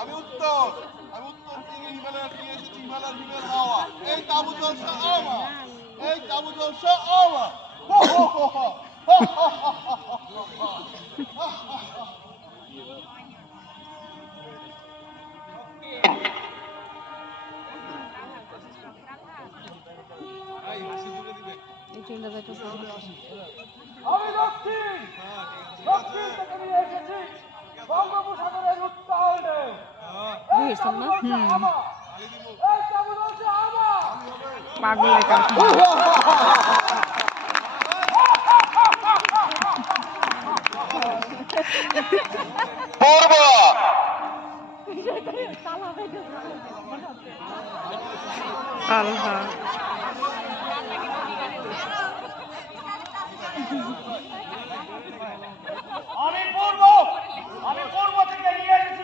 আমি উত্তর থেকে হিমালয় নিয়ে এসেছি হিমালয়ের হিমেল হাওয়া। এই তাবু জলসা আমার, এই তাবু জলসা আমার। আমি দক্ষিণ থেকে নিয়ে এসেছি বঙ্গোপসাগরের উত্তালে। পাগলের কাছে আল্লাহ আমি পূর্ব